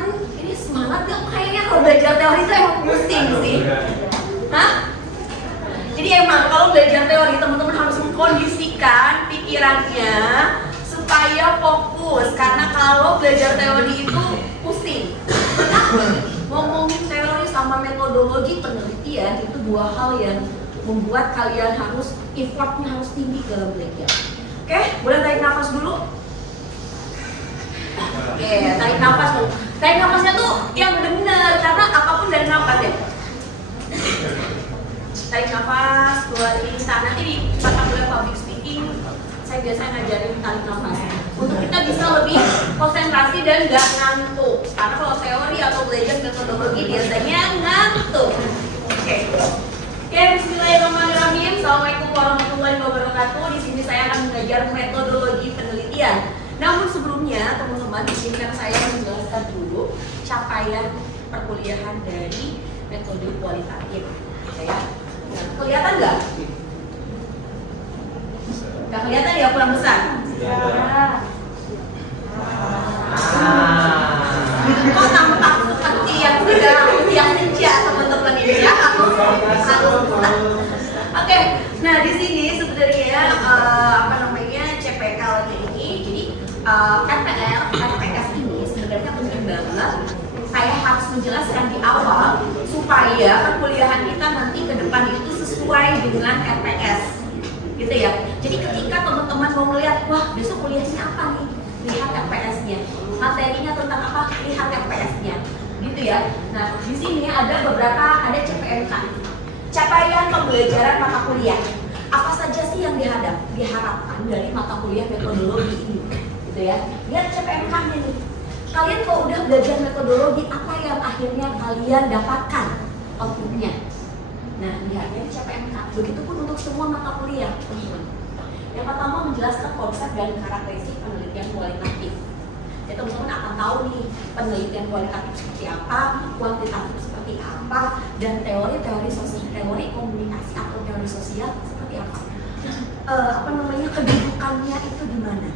teman-teman ini semangat gak? Kayaknya kalau belajar teori itu emang pusing sih. Hah? Jadi emang kalau belajar teori teman-teman harus mengkondisikan pikirannya supaya fokus. Karena kalau belajar teori itu pusing. Ngomongin teori sama metodologi penelitian itu dua hal yang membuat kalian harus effortnya harus tinggi dalam belajar. Oke, boleh tarik nafas dulu. Oke, tarik nafas dulu. Tarik nafasnya tuh yang benar karena apapun dari nafas ya. Tarik nafas, keluarin. Nanti di mata kuliah public speaking saya biasanya ngajarin tarik nafas untuk kita bisa lebih konsentrasi dan gak ngantuk. Karena kalau teori atau belajar metodologi biasanya ngantuk. Oke, bismillahirrahmanirrahim. Assalamualaikum warahmatullahi wabarakatuh. Di sini saya akan mengajar metodologi penelitian. Namun sebelumnya teman-teman izinkan saya menjelaskan dulu capaian perkuliahan dari metode kualitatif. Ya, nah, kelihatan nggak? Nggak kelihatan ya kurang besar? Ya. Kok tampak seperti yang sudah yang senja teman-teman ini ya? Oke, nah di sini sebenarnya CPK ini, jadi RPS ini sebenarnya penting banget. Saya harus menjelaskan di awal supaya perkuliahan kita nanti ke depan itu sesuai dengan RPS, gitu ya. Jadi ketika teman-teman mau melihat, wah besok kuliahnya apa nih? Lihat RPS-nya, materinya tentang apa? Lihat RPS-nya, gitu ya. Nah di sini ada CPMK, capaian pembelajaran mata kuliah. Apa saja sih yang diharapkan dari mata kuliah metodologi ini, gitu ya. Lihat CPMK-nya nih. Kalian kalau udah belajar metodologi, apa yang akhirnya kalian dapatkan outputnya? Nah, lihatnya di CPMK. Begitupun untuk semua mata kuliah, teman-teman. Yang pertama menjelaskan konsep dan karakteristik penelitian kualitatif. Ya, teman-teman akan tahu nih penelitian kualitatif seperti apa, kuantitatif seperti apa, dan teori-teori sosial, teori komunikasi atau teori sosial seperti apa. Kedudukannya itu di mana,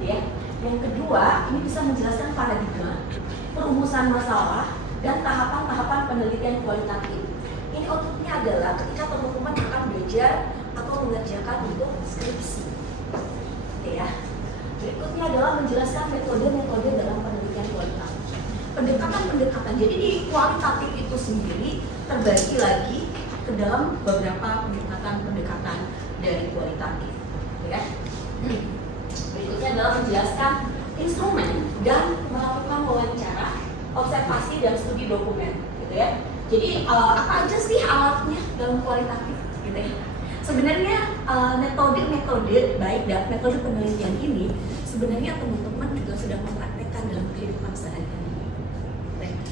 ya? Yang kedua, ini bisa menjelaskan paradigma, perumusan masalah, dan tahapan-tahapan penelitian kualitatif. Ini outputnya adalah ketika teman-teman akan belajar atau mengerjakan untuk skripsi, ya. Berikutnya adalah menjelaskan metode-metode dalam penelitian kualitatif. Pendekatan-pendekatan, jadi di kualitatif itu sendiri terbagi lagi ke dalam beberapa pendekatan-pendekatan dari kualitatif, ya. Berikutnya adalah menjelaskan instrumen dan melakukan wawancara, observasi dan studi dokumen, gitu ya. Jadi apa aja sih alatnya dalam kualitatif, gitu ya. Sebenarnya metode-metode baik dan metode penelitian ini sebenarnya teman-teman juga sudah mempraktekkan dalam kehidupan sehari-hari.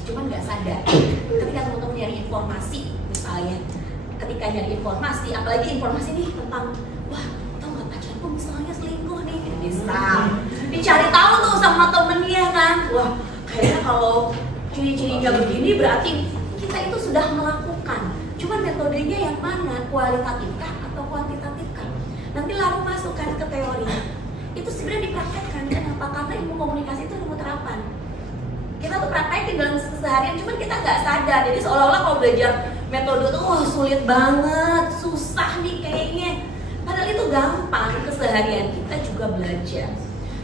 Cuman nggak sadar. Ketika teman-teman nyari informasi, misalnya, ketika nyari informasi, apalagi informasi nih tentang, wah, tau nggak pacarku misalnya selingkuh nih, bisa dicari tahu tuh sama temennya kan. Wah, kayaknya kalau ciri-cirinya begini berarti kita itu sudah melakukan. Cuman metodenya yang mana? Kualitatif kah atau kuantitatif kah? Nanti lalu masukkan ke teori. Itu sebenarnya dipraktekkan. Kenapa? Karena ilmu komunikasi itu ilmu terapan. Kita tuh praktekin dalam keseharian, cuman kita nggak sadar. Jadi seolah-olah kalau belajar metode tuh sulit banget, susah nih kayaknya. Padahal itu gampang. Keseharian kita juga belajar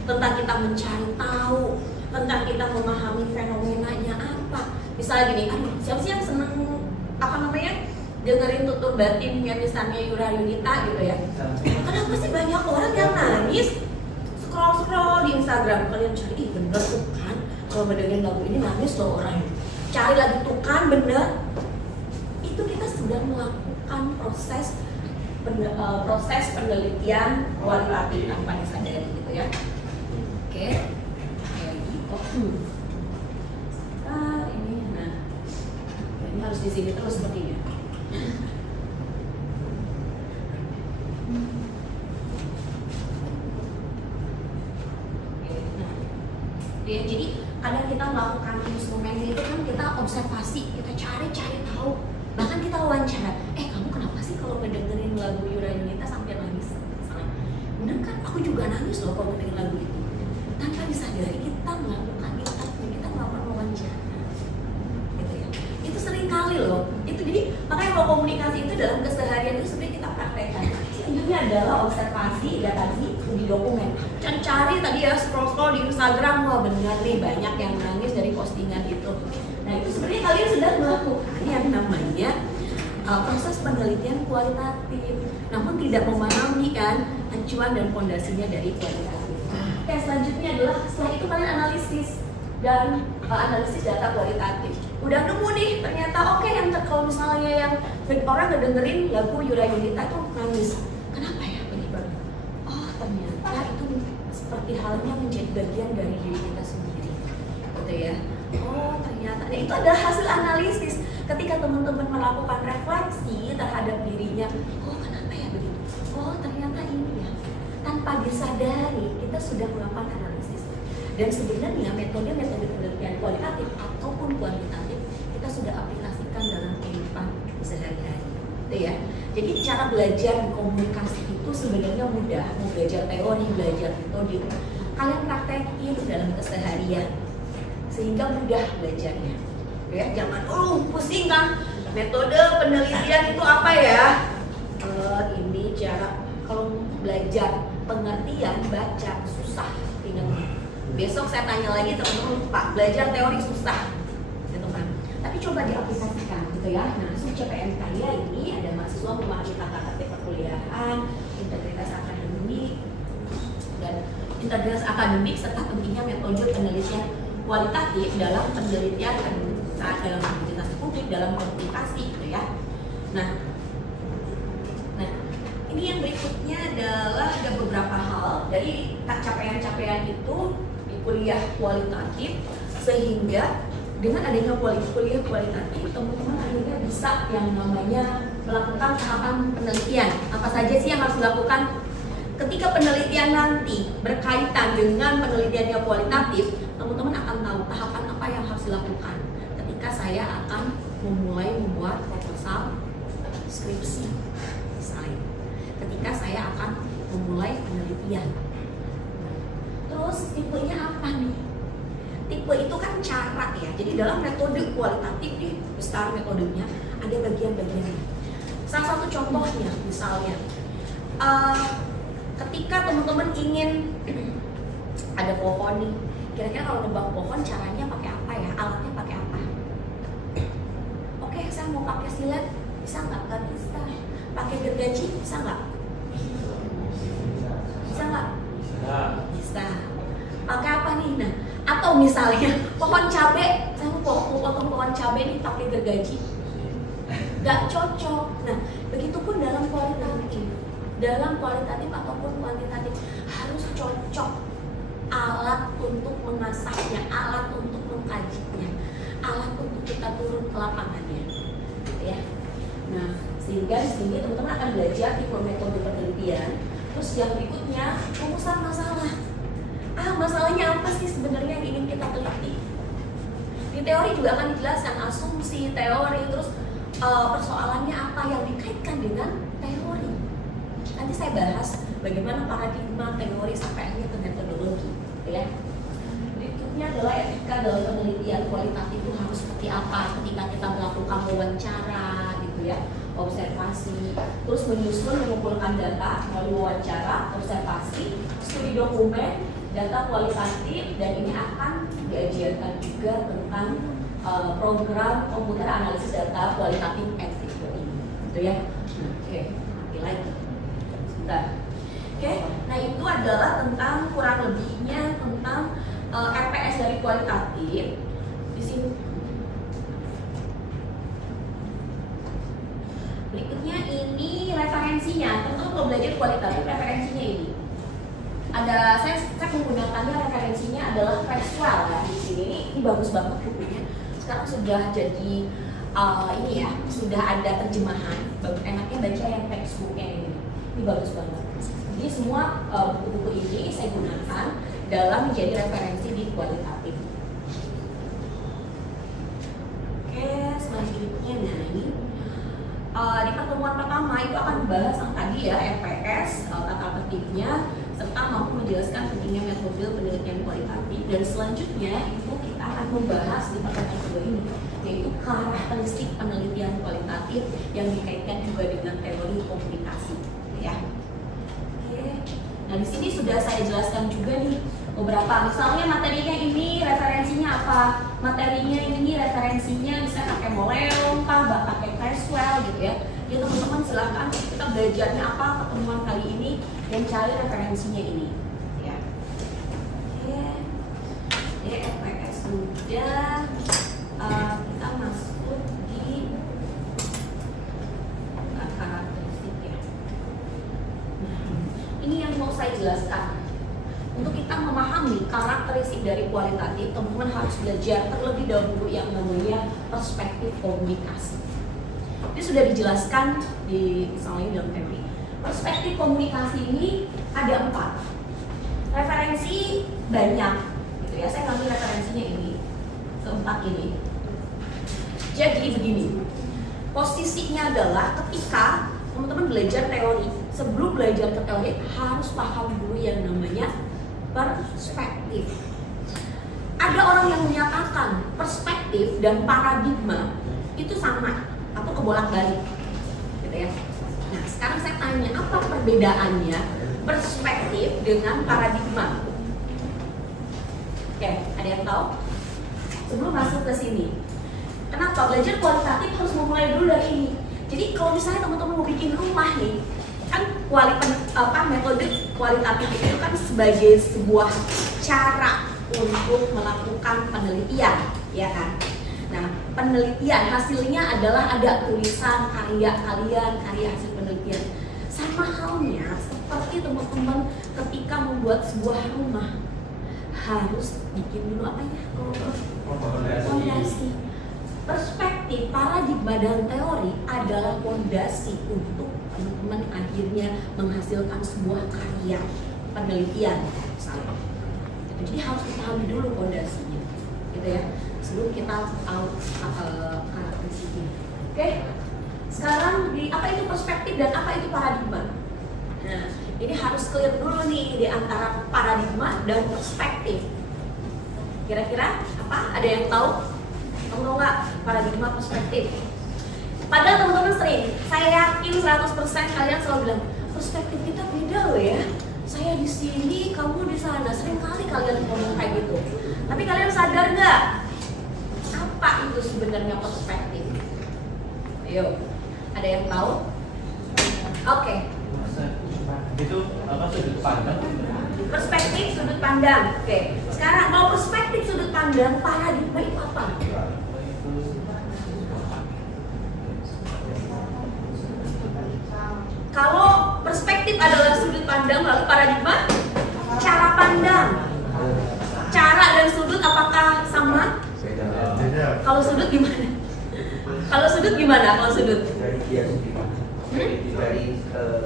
tentang kita mencari tahu, tentang kita memahami fenomenanya apa. Misalnya gini, siapa sih yang seneng dengerin tutur batinnya misalnya Yura Yunita gitu ya. Kenapa sih banyak orang yang nangis scroll di Instagram? Kalian cari, ih bener tuh kan, kalau mendengar lagu ini nangis loh orang. Cari lagi tuh kan, bener. Itu kita sudah melakukan proses penelitian kualitatif tanpa disadari gitu ya. Oke, ini harus di sini terus sepertinya. Ya, jadi kadang kita melakukan instrumen itu kan kita observasi, kita cari tahu, bahkan kita wawancara. Kamu kenapa sih kalau mendengerin lagu Yura Yunita sampai nangis? Bener kan? Aku juga nangis loh kalau mendengar lagu itu. Tanpa disadari kita melakukan interview, kita melakukan wawancara. loh. Itu jadi makanya kalau komunikasi itu dalam keseharian itu sebenarnya kita praktekkan. Selanjutnya adalah observasi dan tadi di dokumen. Cari tadi ya scroll di Instagram, wah benar nih banyak yang nangis dari postingan itu. Nah itu sebenarnya kalian sudah melakukan yang namanya proses penelitian kualitatif, namun tidak memahami kan acuan dan fondasinya dari kualitatif. Oke, selanjutnya adalah setelah itu kalian analisis dan analisis data kualitatif. Udah nemu nih ternyata oke, yang kalau misalnya yang orang ngedengerin lagu Yura Yunita tuh nangis. Kenapa ya penyebab? Oh ternyata itu seperti halnya menjadi bagian dari diri kita sendiri, gitu ya. Oh ternyata, nah itu adalah hasil analisis. Ketika teman-teman melakukan refleksi terhadap dirinya, oh kenapa ya begitu? Oh ternyata ini ya. Tanpa disadari kita sudah melakukan analisis. Dan sebenarnya metode-metode penelitian kualitatif ataupun kuantitatif kita sudah aplikasikan dalam kehidupan sehari-hari, gitu ya. Jadi cara belajar komunikasi itu sebenarnya mudah. Mau belajar teori, belajar metode, kalian praktekin dalam keseharian sehingga mudah belajarnya. Ya, jangan pusing kan. Metode penelitian itu apa ya? Ini cara kalau belajar pengertian baca susah, ingat. Besok saya tanya lagi teman-teman, Pak, belajar teori susah, gitu kan? Tapi coba diaplikasikan, gitu ya. Nah, CPM kaya ini ada mahasiswa memahami tata tertib perkuliahan, integritas akademik, dan integritas akademik serta pentingnya metode penelitian kualitatif dalam penelitian saat dalam aktivitas publik, dalam komunikasi, gitu ya. Nah, ini yang berikutnya adalah ada beberapa hal dari capaian-capaian itu di kuliah kualitatif, sehingga dengan adanya kuliah kualitatif teman-teman akhirnya bisa yang namanya melakukan tahapan penelitian. Apa saja sih yang harus dilakukan ketika penelitian nanti berkaitan dengan penelitiannya kualitatif? Teman-teman akan tahu tahapan apa yang harus dilakukan ketika saya akan memulai membuat proposal skripsi misalnya, ketika saya akan memulai penelitian. Terus tipenya apa nih? Tipe itu kan cara ya. Jadi dalam metode kualitatif nih, besar metodenya ada bagian-bagiannya. Salah satu contohnya misalnya ketika teman-teman ingin ada pohon nih, kira-kira kalau nebang pohon caranya pakai apa ya? Alatnya pakai apa? Oke, saya mau pakai silet, bisa nggak? Nggak bisa. Pakai gergaji, bisa nggak? Bisa nggak? Bisa. Pakai apa nih? Nah, atau misalnya pohon cabai, saya mau potong pohon cabai nih pakai gergaji, nggak cocok. Nah, begitupun dalam kualitatif ataupun kuantitatif harus cocok. Alat untuk mengasahnya, alat untuk mengkajinya, alat untuk kita turun ke lapangannya, gitu ya. Nah, sehingga di sini teman-teman akan belajar tipe metode penelitian. Terus yang berikutnya rumusan masalah. Masalahnya apa sih sebenarnya yang ingin kita teliti? Di teori juga akan dijelaskan asumsi, teori, terus persoalannya apa yang dikaitkan dengan teori. Nanti saya bahas bagaimana paradigma teori sampai akhirnya ke metodologi, gitu ya. Berikutnya adalah etika dalam penelitian kualitatif itu harus seperti apa ketika kita melakukan wawancara, gitu ya, observasi, terus menyusun mengumpulkan data melalui wawancara, observasi, studi dokumen, data kualitatif, dan ini akan diajarkan juga tentang program komputer analisis data kualitatif ethics ini, gitu ya. Oke, lagi. Sebentar. Oke, nah itu adalah tentang kurang lebihnya tentang RPS dari kualitatif. Di sini. Berikutnya ini referensinya. Tentu kalau belajar kualitatif referensinya ini. Ada saya menggunakannya referensinya adalah Creswell ya di sini. Ini bagus banget bukunya. Sekarang sudah jadi ini ya, sudah ada terjemahan. Enaknya baca yang textbooknya ini. Ini bagus banget. Jadi semua buku-buku ini saya gunakan dalam menjadi referensi di kualitatif. Oke, selanjutnya ini di pertemuan pertama itu akan dibahas yang tadi ya, RPS, tata tertibnya, serta mampu menjelaskan pentingnya metode penelitian kualitatif. Dan selanjutnya itu kita akan membahas di pertemuan kedua ini, yaitu karakteristik penelitian kualitatif yang dikaitkan juga dengan teori komunikasi, ya. Oke. Nah, di sini sudah saya jelaskan juga nih beberapa, misalnya materinya ini referensinya apa, materinya ini referensinya bisa pakai Moleon, pakai Creswell gitu ya. Ya teman-teman silahkan kita belajarnya apa pertemuan kali ini dan cari referensinya ini, ya. Oke. FPS sudah, kita masuk di karakteristik ya. Nah, ini yang mau saya jelaskan. Untuk kita memahami karakteristik dari kualitatif, teman-teman harus belajar terlebih dahulu yang namanya perspektif komunikasi. Ini sudah dijelaskan di misalnya dalam teori. Perspektif komunikasi ini ada 4. Referensi banyak, gitu ya. Saya ngambil referensinya ini, keempat ini. Jadi begini, posisinya adalah ketika teman-teman belajar teori, sebelum belajar ke teori harus paham dulu yang namanya perspektif. Ada orang yang menyatakan perspektif dan paradigma itu sama atau kebolak-balik, gitu ya. Nah, sekarang saya tanya, apa perbedaannya perspektif dengan paradigma? Oke, ada yang tahu? Sebelum masuk ke sini, kenapa belajar kualitatif harus memulai dulu dari ini? Jadi kalau misalnya teman-teman mau bikin rumah nih, kan metode kualitatif itu kan sebagai sebuah cara untuk melakukan penelitian, ya kan? Nah, penelitian hasilnya adalah ada tulisan karya kalian, karya hasil penelitian. Sama halnya seperti teman-teman ketika membuat sebuah rumah harus bikin dulu apa ya? Fondasi. Perspektif, paradigma dan teori adalah fondasi untuk teman-teman akhirnya menghasilkan sebuah karya penelitian misalnya. Jadi harus dipahami dulu fondasinya, gitu ya, sebelum kita tahu karakteristiknya. Oke, sekarang di apa itu perspektif dan apa itu paradigma. Nah, ini harus clear dulu nih di antara paradigma dan perspektif. Kira-kira apa? Ada yang tahu? Kamu tahu nggak paradigma perspektif? Padahal teman-teman sering, saya yakin 100% kalian selalu bilang perspektif kita beda loh ya. Saya di sini, kamu di sana. Sering kali kalian ngomong kayak gitu. Tapi kalian sadar nggak apa itu sebenarnya perspektif? Ayo, ada yang tahu? Oke. Itu apa, sudut pandang? Perspektif sudut pandang. Oke. Sekarang kalau perspektif sudut pandang, paradigma itu apa? Kalau perspektif adalah sudut pandang, lalu paradigma cara pandang. Cara dan sudut apakah sama? Beda. Kalau sudut gimana? Kalau sudut gimana? Kalau sudut? Dari dia sendiri.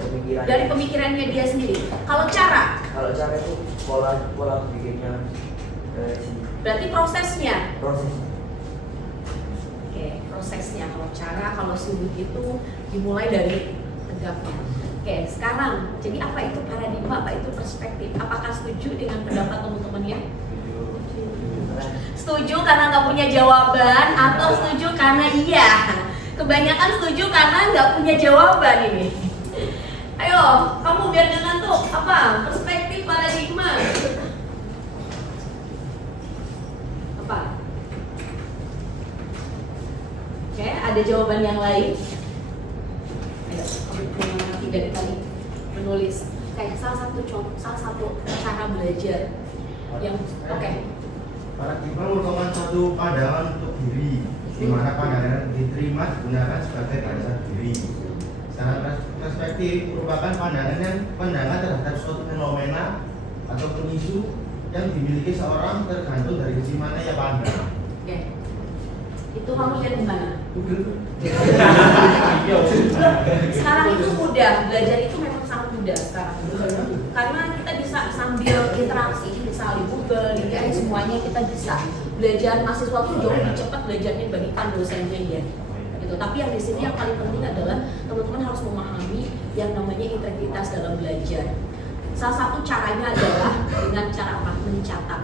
Pemikiran. Dari pemikirannya dia sendiri. Kalau cara? Kalau cara itu pola pikirnya Berarti prosesnya. proses. Oke, prosesnya. Kalau cara, kalau sudut itu dimulai dari tegaknya. Oke, sekarang jadi apa itu paradigma, apa itu perspektif? Apakah setuju dengan pendapat teman-teman ya? Setuju karena nggak punya jawaban atau setuju karena iya? Kebanyakan setuju karena nggak punya jawaban ini. Ayo, kamu biar nggak ngantuk. Apa? Perspektif, paradigma. Apa? Oke, ada jawaban yang lain? Ayo, kamu dari tadi menulis. Kayak salah satu cara belajar yang oke. Paradigma merupakan suatu pandangan untuk diri, di mana pandangan diterima digunakan sebagai dasar diri. Secara perspektif merupakan pandangan terhadap suatu fenomena ataupun isu yang dimiliki seorang tergantung dari sisi mana ia pandang. Oke. Itu kamu lihat di mana? Sekarang itu mudah, belajar itu memang sangat mudah sekarang. Karena kita bisa sambil interaksi, bisa di Google, di AI, semuanya kita bisa. Belajar mahasiswa tuh jauh lebih cepat belajarnya dibandingkan dosennya ya. Gitu. Tapi yang di sini yang paling penting adalah teman-teman harus memahami yang namanya integritas dalam belajar. Salah satu caranya adalah dengan cara apa? Mencatat,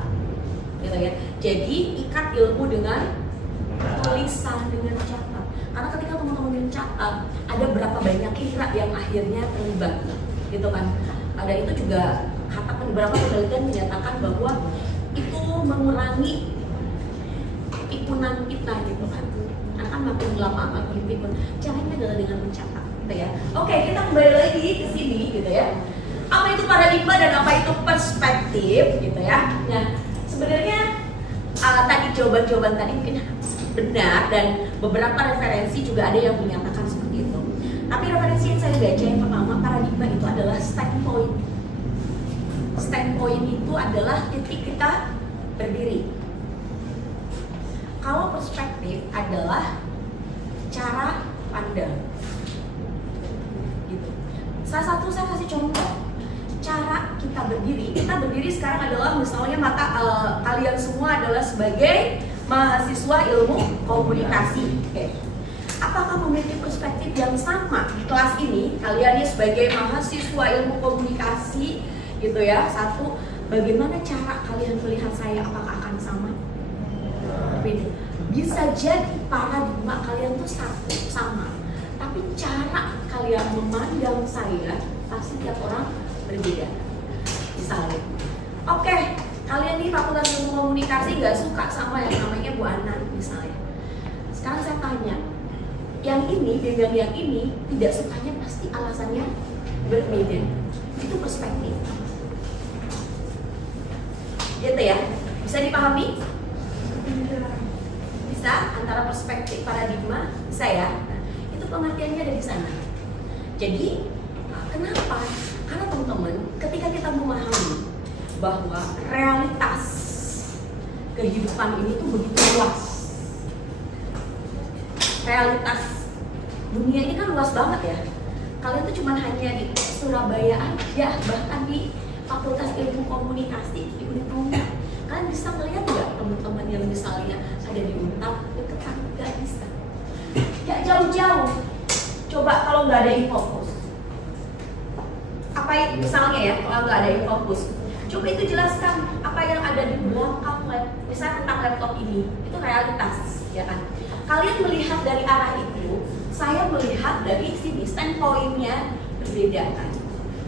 gitu ya. Jadi ikat ilmu dengan tulisan, dengan catat. Karena ketika teman-teman mencatat, ada berapa banyak kira yang akhirnya terlibat, gitu kan? Ada itu juga kata beberapa penelitian menyatakan bahwa itu mengurangi pikunan kita, gitu kan? Karena kan makin lama makin pikun. Caranya adalah dengan mencatat, gitu ya. Oke, kita kembali lagi ke sini, gitu ya. Apa itu paradigma dan apa itu perspektif, gitu ya. Nah, sebenarnya tadi jawaban-jawaban tadi mungkin benar dan beberapa referensi juga ada yang menyatakan seperti itu. Tapi referensi yang saya baca yang pertama, paradigma itu adalah standpoint. Standpoint itu adalah titik kita berdiri. Kalau perspektif adalah cara pandang. Gitu. Salah satu saya kasih contoh. Cara kita berdiri sekarang adalah misalnya kalian semua adalah sebagai mahasiswa ilmu komunikasi. Oke. Apakah memiliki perspektif yang sama di kelas ini? Kalian sebagai mahasiswa ilmu komunikasi, gitu ya. Satu, bagaimana cara kalian melihat saya? Apakah akan sama? Beda. Bisa jadi paradigma kalian tuh sama, tapi cara kalian memandang saya pasti tiap orang berbeda. Misalnya, oke, kalian nih fakultas ilmu komunikasi nggak suka sama yang namanya Bu Anan misalnya. Sekarang saya tanya, yang ini dengan yang ini tidak sukanya pasti alasannya berbeda. Itu perspektif. Gitu ya, bisa dipahami? Bisa antara perspektif paradigma, bisa ya? Nah, itu pengertiannya ada di sana. Jadi, kenapa? Karena teman-teman, ketika kita memahami bahwa realitas kehidupan ini tuh begitu luas. Realitas dunia ini kan luas banget ya. Kalian tuh cuma hanya di Surabaya aja, bahkan di Fakultas Ilmu Komunikasi di Unpad. Kalian bisa melihat nggak teman-teman yang misalnya ada di Unpad deketan? Nggak bisa. Nggak jauh-jauh. Coba kalau nggak ada Infopus. Apa misalnya ya, kalau nggak ada Infopus, coba itu jelaskan apa yang ada di belakang lab, misalnya tentang laptop ini, itu realitas, ya kan? Kalian melihat dari arah itu, saya melihat dari sini, standpointnya berbeda kan?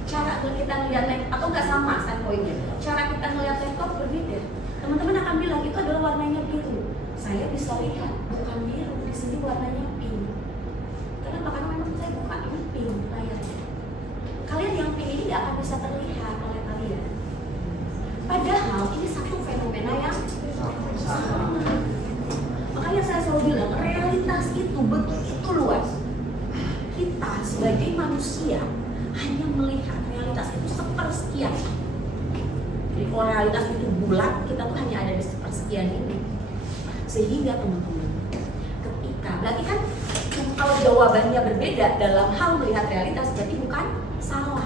Cara kita melihat laptop, atau nggak sama standpointnya, cara kita melihat laptop berbeda. Teman-teman akan bilang itu adalah warnanya biru, saya bisa lihat bukan biru, di sini warnanya pink. Kenapa? Karena memang saya buka ini pink layarnya. Kalian yang pink ini nggak akan bisa terlihat oleh kalian. Padahal ini satu fenomena yang sama. Makanya saya selalu bilang realitas itu begitu luas. Kita sebagai manusia hanya melihat realitas itu sepersekian. Jadi kalau realitas itu bulat, kita tuh hanya ada di sepersekian ini. Sehingga teman-teman, ketika berarti kan kalau jawabannya berbeda dalam hal melihat realitas, berarti bukan salah,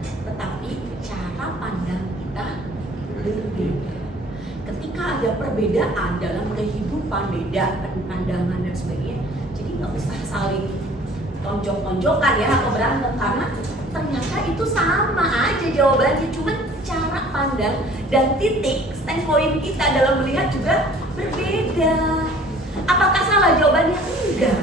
tetapi cara pandang kita berbeda. Ketika ada perbedaan dalam kehidupan, beda pandangan dan sebagainya, jadi nggak usah saling tonjok-tonjokan ya atau berantem, karena ternyata itu sama aja jawabannya, cuma cara pandang dan titik standpoint kita dalam melihat juga berbeda. Apakah salah jawabannya? Enggak.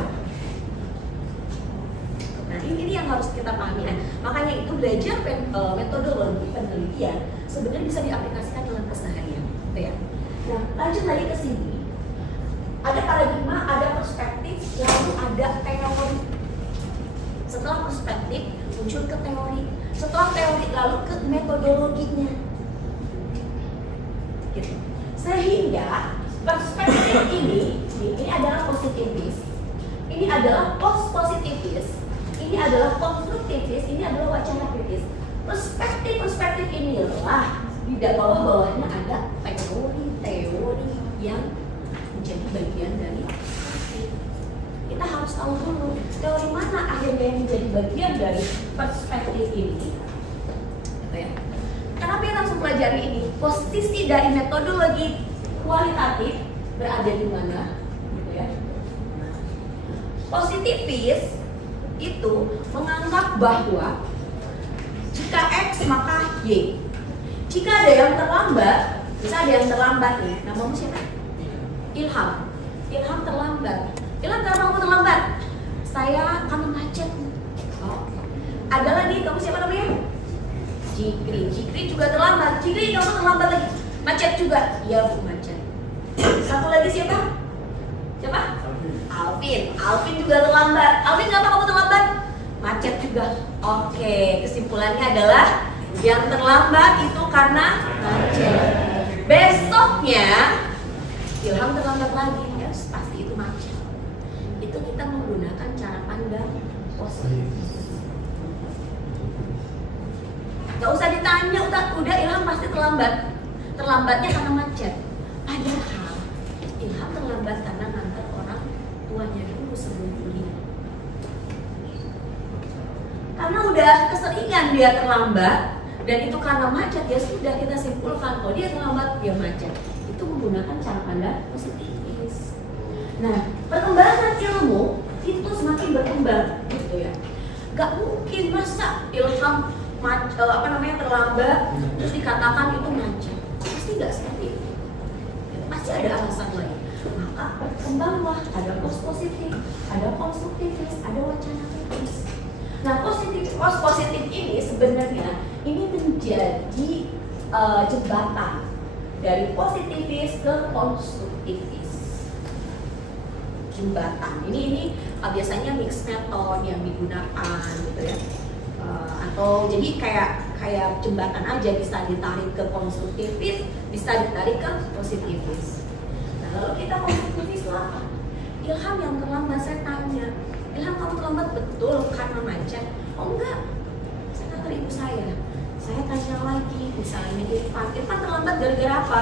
Nah ini yang harus kita pahami. Makanya itu belajar metodologi penelitian sebenarnya bisa diaplikasikan dalam keseharian. Ya. Nah, lanjut lagi ke sini. Ada paradigma, ada perspektif, lalu ada teori. Setelah perspektif muncul ke teori. Setelah teori lalu ke metodologinya. Gitu. Sehingga perspektif ini adalah positivis, ini adalah post-positivis, ini adalah konstruktivis, ini adalah wacana kritis. Perspektif inilah di bawahnya ada teori-teori yang menjadi bagian dari perspektif. Kita harus tahu dulu teori mana akhirnya yang menjadi bagian dari perspektif ini. Gitu ya. Kenapa kita harus mempelajari ini? Posisi dari metodologi kualitatif berada di mana? Gitu ya. Positivis itu menganggap bahwa Jika X maka Y. Jika ada yang terlambat, bisa ada yang terlambat nih. Namamu siapa? Ilham. Ilham terlambat. Ilham, kenapa kamu terlambat? Saya karena macet. Oh. Ada lagi, kamu siapa namanya? Jikri. Jikri juga terlambat. Jikri, kamu terlambat lagi. Macet juga. Iya bu, macet. Satu lagi siapa? Siapa? Alvin. Alvin juga terlambat. Alvin, kenapa kamu terlambat? Macet juga. Oke, kesimpulannya adalah yang terlambat itu karena macet. Besoknya Ilham terlambat lagi, ya pasti itu macet. Itu kita menggunakan cara pandang positif. Gak usah ditanya, udah Ilham pasti terlambat. Terlambatnya karena macet. Padahal Ilham terlambat karena ngantar orang tuanya dulu sebelum kuliah. Karena udah keseringan dia terlambat dan itu karena macet, ya sudah kita simpulkan kalau dia terlambat dia macet. Itu menggunakan cara pandang positifis. Nah, perkembangan ilmu itu semakin berkembang gitu ya. Gak mungkin masa Ilham terlambat terus dikatakan itu macet. Pasti gak seperti itu. Pasti ada alasan lain. Maka berkembanglah, ada post positif, ada konstruktivis, ada wacana kritis. Nah, post positif ini sebenarnya ini menjadi jembatan dari positivis ke konstruktivis. Jembatan ini biasanya mix method yang digunakan gitu ya. Atau jadi kayak jembatan aja, bisa ditarik ke konstruktivis, bisa ditarik ke positivis. Nah, lalu kita konstruktivis apa? Ilham yang terlambat, saya tanya, Ilham kamu terlambat betul karena macet? Oh enggak, saya kata ibu saya tanya lagi, misalnya Irfan terlambat gara-gara apa?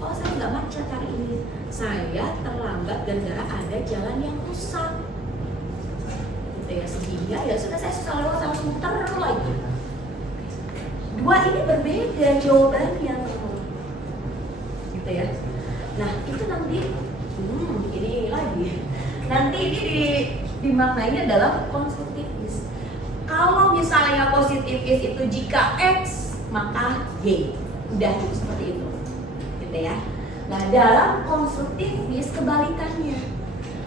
Oh saya nggak macet hari ini, saya terlambat gara-gara ada jalan yang rusak. Ya, sehingga ya sudah saya susah lewat, harus muter lagi. Dua ini berbeda jawabannya, gitu ya. Nah itu nanti ini lagi nanti ini dimaknainya dalam konstruktivis. Kalau misalnya positivis itu jika X maka Y, udah seperti itu, gitu ya. Nah dalam konstruktivis kebalikannya.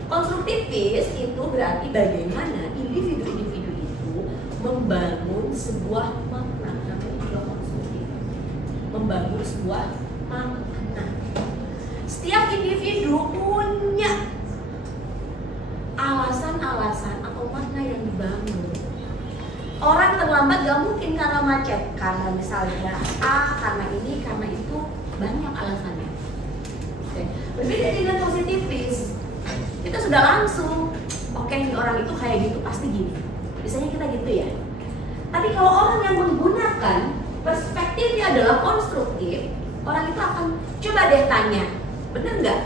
Konstruktivis itu berarti bagaimana individu-individu itu membangun sebuah makna, namanya juga konstruktif. Membangun sebuah makna. Setiap individu punya alasan-alasan atau makna yang dibangun. Orang terlambat gak mungkin karena macet, karena misalnya A, karena ini, karena itu, banyak alasannya. Oke. Berbeda dengan positivis. Kita sudah langsung, oke, orang itu kayak gitu pasti gini. Biasanya kita gitu ya. Tapi kalau orang yang menggunakan perspektifnya adalah konstruktif, orang itu akan coba deh tanya, bener nggak?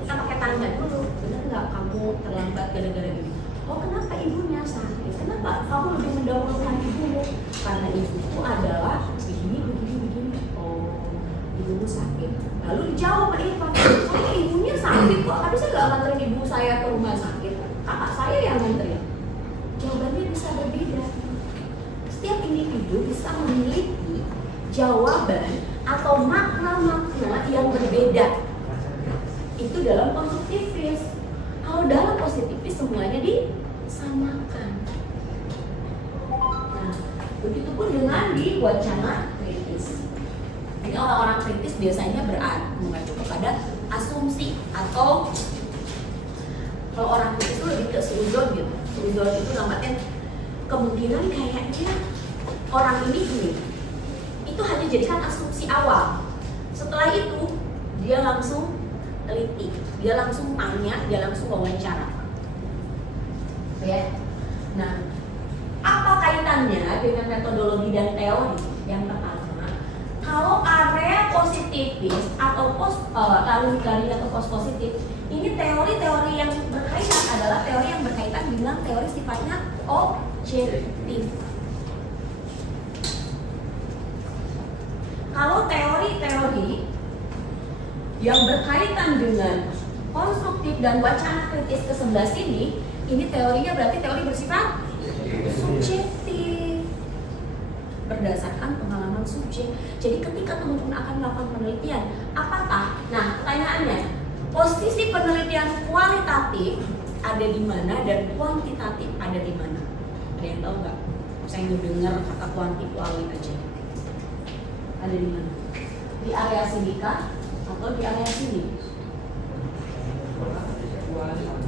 Kita pakai tanya dulu, bener nggak kamu terlambat gara-gara gini? Oh kenapa ibunya sakit? Kenapa kamu lebih mendahulukan ibumu? Karena ibuku adalah begini. Oh, ibumu sakit. Lalu dijawab Pak Irfan, saya ibunya sakit kok, tapi saya nggak nganterin ibu saya ke rumah sakit. Kakak saya yang nganterin. Jawabannya bisa berbeda. Setiap individu bisa memiliki jawaban atau makna-makna yang berbeda. Itu dalam konstruktivis. Kalau dalam positivis semuanya disamakan. Nah, begitupun dengan di wacana kritis. Jadi orang-orang kritis biasanya mengacu kepada asumsi atau kalau orang kritis itu lebih ke suudzon gitu. Suudzon itu namanya kemungkinan kayaknya orang ini gini. Itu hanya jadikan asumsi awal. Setelah itu dia langsung teliti, dia langsung tanya, dia langsung wawancara. Ya. Nah, apa kaitannya dengan metodologi dan teori? Yang pertama, kalau area positivis atau lalu atau post positif, ini teori-teori yang berkaitan adalah teori yang berkaitan dengan teori sifatnya objektif. Kalau teori-teori yang berkaitan dengan konstruktif dan wacana kritis ke-11 ini teorinya berarti teori bersifat subjektif. berdasarkan pengalaman subjek. Jadi ketika teman-teman akan melakukan penelitian, apakah, nah pertanyaannya, posisi penelitian kualitatif ada di mana dan kuantitatif ada di mana? Ada yang tahu nggak? Saya ngedengar kata kuali aja. Ada di mana? Di area sini kah? Atau di area sini?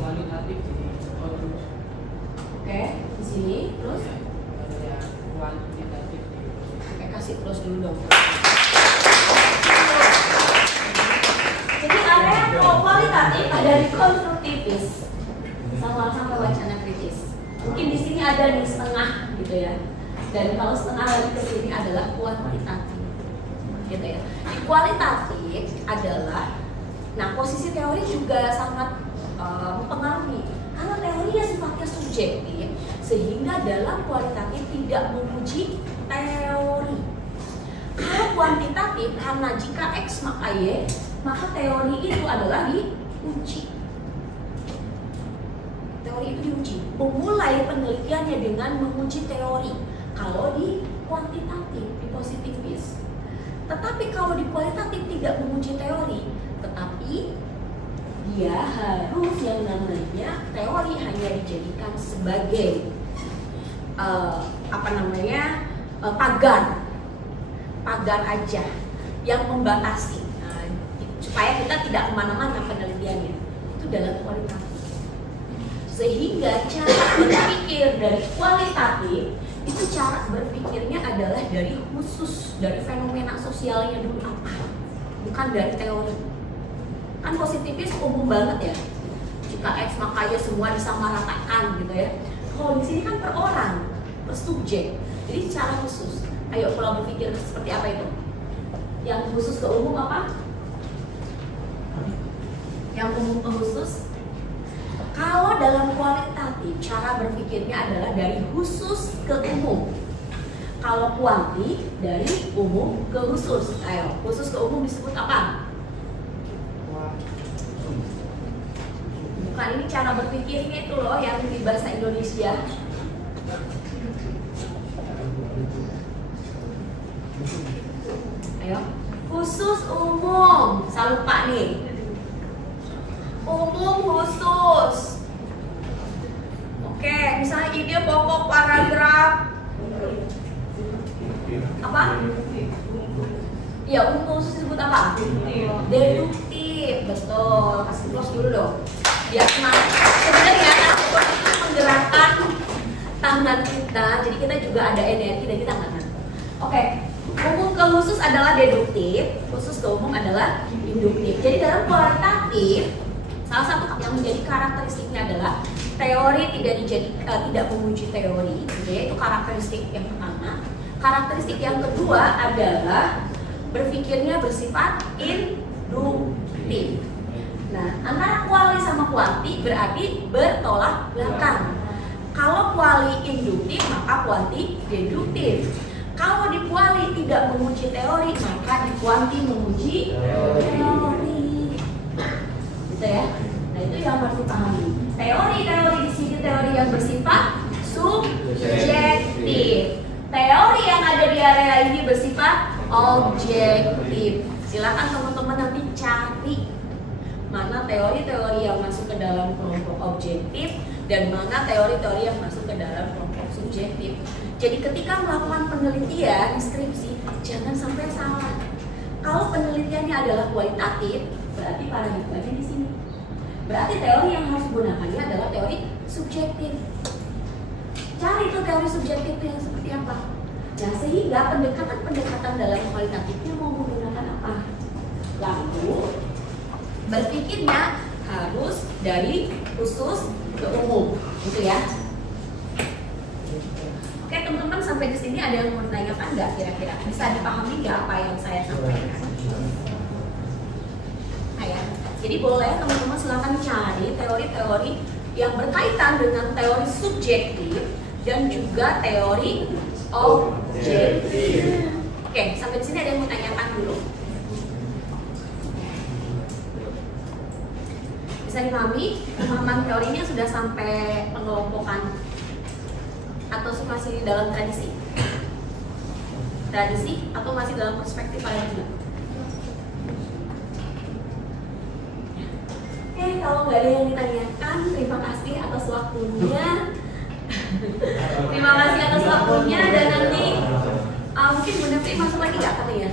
Kualitatif jadi Oke, di sini, terus? kuantitatif. Oke, kasih terus dulu dong. Jadi area kualitatif ada di konstruktivis sampai wacana kritis. Mungkin di sini ada nih setengah gitu ya. Dan kalau setengah lagi ke sini adalah kuantitatif. Gitu ya. Di kualitatif adalah, nah posisi teori juga sangat mempengaruhi. Karena teorinya sifatnya subjektif, sehingga dalam kualitatif tidak menguji teori. Kalau kuantitatif, karena jika X maka Y, maka teori itu adalah diuji. Teori itu diuji. Memulai penelitiannya dengan menguji teori. Kalau di kuantitatif, di positivis. Tetapi kalau di kualitatif tidak menguji teori, tetapi dia harus yang namanya teori hanya dijadikan sebagai pagar aja yang membatasi, supaya kita tidak kemana-mana penelitiannya. Itu dalam kualitatif. Sehingga cara berpikir dari kualitatif itu cara berpikirnya adalah dari khusus, dari fenomena sosialnya dulu apa, bukan dari teori. Kan positivis umum banget ya, jika X maka Y semua disamaratakan gitu ya. Kalau di sini kan per orang, per subjek, jadi secara khusus. Ayo pola berpikir seperti apa itu? Yang khusus ke umum apa? Yang umum ke khusus? Kalau dalam kualitatif cara berpikirnya adalah dari khusus ke umum. Kalau kuanti dari umum ke khusus. Ayo, khusus ke umum disebut apa? Bukan, ini cara berpikirnya itu loh yang di bahasa Indonesia. Ayo, khusus umum. Saya lupa nih. Umum khusus. Oke, misalnya ide pokok paragraf apa? Ya, umum khusus disebut apa? Deduktif. Betul. Kasih close dulu dong. Biar semangat. Sebenarnya untuk menggerakkan tangan kita, jadi kita juga ada energi dari tangan. Oke. Umum ke khusus adalah deduktif, khusus ke umum adalah induktif. Jadi dalam kualitatif, salah satu yang menjadi karakteristiknya adalah teori tidak menguji teori, itu karakteristik yang pertama. Karakteristik yang kedua adalah berpikirnya bersifat induktif. Nah, antara kuali sama kuanti berarti bertolak belakang. Kalau kuali induktif maka kuanti deduktif. Kalau di kuali tidak menguji teori maka di kuanti menguji teori. Gitu ya. Nah, itu yang harus dipahami. Teori di sini teori yang bersifat subjektif. Teori yang ada di area ini bersifat objektif. Silakan teman-teman nanti cari mana teori-teori yang masuk ke dalam kelompok objektif dan mana teori-teori yang masuk ke dalam kelompok subjektif. Jadi ketika melakukan penelitian skripsi jangan sampai salah. Kalau penelitiannya adalah kualitatif, berarti paradigmanya di sini. Berarti teori yang harus digunakannya adalah teori subjektif. Cari itu teori subjektif yang seperti apa. Nah, sehingga pendekatan dalam kualitatifnya mau menggunakan apa? Lalu berpikirnya harus dari khusus ke umum, gitu ya. Oke teman-teman, sampai di sini ada yang mau ditanyakan nggak kira-kira? Bisa dipahami nggak apa yang saya sampaikan? Nah, ya. Jadi boleh teman-teman silakan cari teori-teori yang berkaitan dengan teori subjektif dan juga teori objektif. Oke, sampai di sini ada yang mau tanyakan dulu? Bisa dipahami pemahaman teorinya sudah sampai pengelompokan atau masih dalam tradisi? tradisi atau masih dalam perspektif paradigma? Oke, kalau nggak ada yang ditanyakan, terima kasih atas waktunya. Terima kasih atas waktunya dan nanti mungkin Bunda Pri masuk lagi nggak kali ya?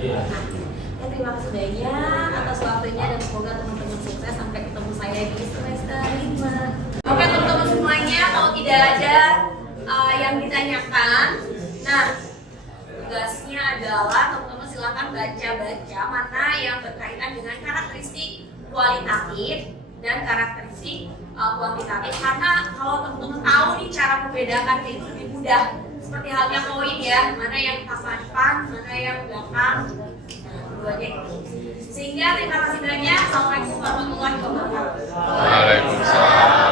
Ya, terima kasih banyak atas waktunya dan semoga teman-teman sukses sampai ketemu saya di semester 5. Oke teman-teman semuanya, kalau tidak ada yang ditanyakan, nah tugasnya adalah teman-teman silakan baca-baca mana yang berkaitan dengan karakteristik kualitatif dan karakteristik kuantitatif, karena kalau teman-teman tahu nih cara membedakannya itu lebih mudah, seperti halnya koin ya, mana yang papan depan, mana yang belakang, keduanya. Sehingga terima kasih banyak. Assalamualaikum warahmatullahi wabarakatuh. Waalaikumsalam.